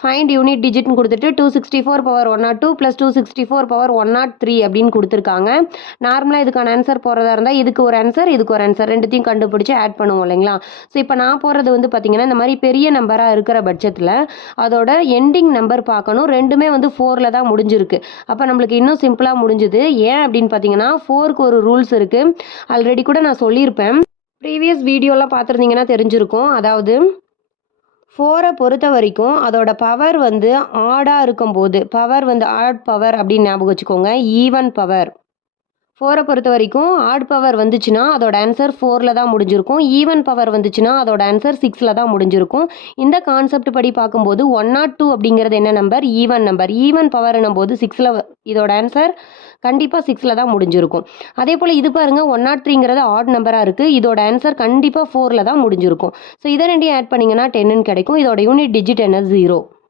Find unit டிஜிட்னு கொடுத்துட்டு 264 power 102 plus 264 power 103 அப்படின்னு கொடுத்துருக்காங்க. நார்மலாக இதுக்கான ஆன்சர் போகிறதா இருந்தால் இதுக்கு ஒரு ஆன்சர், இதுக்கு ஒரு ஆன்சர் ரெண்டுத்தையும் கண்டுபிடிச்சி ஆட் பண்ணுவோம் இல்லைங்களா? ஸோ இப்போ நான் போகிறது வந்து பார்த்திங்கன்னா இந்த மாதிரி பெரிய நம்பராக இருக்கிற பட்சத்தில் அதோட எண்டிங் நம்பர் பார்க்கணும். ரெண்டுமே வந்து 4ல் தான் முடிஞ்சிருக்கு. அப்போ நம்மளுக்கு இன்னும் சிம்பிளாக முடிஞ்சுது. ஏன் அப்படின்னு பார்த்தீங்கன்னா 4க்கு ஒரு ரூல்ஸ் இருக்குது. ஆல்ரெடி கூட நான் சொல்லியிருப்பேன். ப்ரீவியஸ் வீடியோலாம் பார்த்துருந்தீங்கன்னா தெரிஞ்சிருக்கும். அதாவது 4 பொறுத்த வரைக்கும் அதோட பவர் வந்து ஆடாக இருக்கும்போது, பவர் வந்து ஆட் பவர் அப்படின்னு ஞாபகம் வச்சுக்கோங்க. ஈவன் பவர் 4 பொறுத்த வரைக்கும் ஆட் பவர் வந்துச்சுன்னா அதோட ஆன்சர் 4ல் தான் முடிஞ்சிருக்கும். ஈவன் பவர் வந்துச்சுன்னா அதோட ஆன்சர் 6ல் தான் முடிஞ்சிருக்கும். இந்த கான்செப்ட் படி பார்க்கும்போது 102 அப்படிங்கிறது என்ன நம்பர்? Even number. ஈவன் பவர்னும் போது 6ல் இதோட ஆன்சர் கண்டிப்பாக 6ல் தான் முடிஞ்சிருக்கும். அதே போல் இது பாருங்கள் 103ங்கிறது ஆட் நம்பராக இருக்குது. இதோட ஆன்சர் கண்டிப்பாக 4ல் தான் முடிஞ்சிருக்கும். ஸோ இதை ரெண்டையும் ஆட் பண்ணிங்கன்னா 10ன்னு கிடைக்கும். இதோட யூனிட் டிஜிட் என்ன? 0.